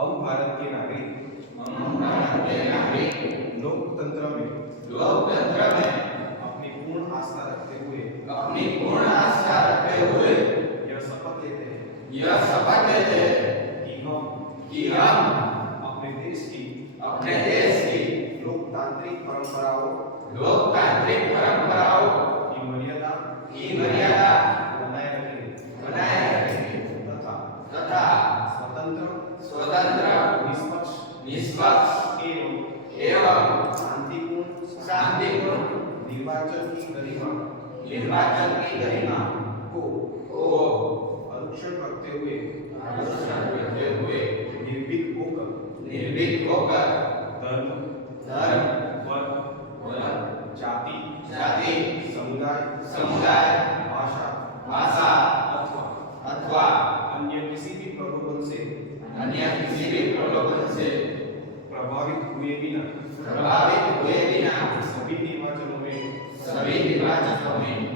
हम भारत के नागरिक लोकतंत्र में अपनी पूर्ण आस्था रखते हुए यह शपथ लेते हैं कि हम अपने देश की लोकतांत्रिक परंपराओं की मर्यादा बनाए रखेंगे तथा स्वतंत्र निष्पक्ष एवं शांतिपूर्ण निर्वाचन की गरिमा को अनुक्षण करते हुए निर्भीक होकर धर्म वर्ग जाति समुदाय भाषा अथवा अन्य किसी भी प्रलोभन से प्रभावित हुए बिना सभी निर्वाचनों में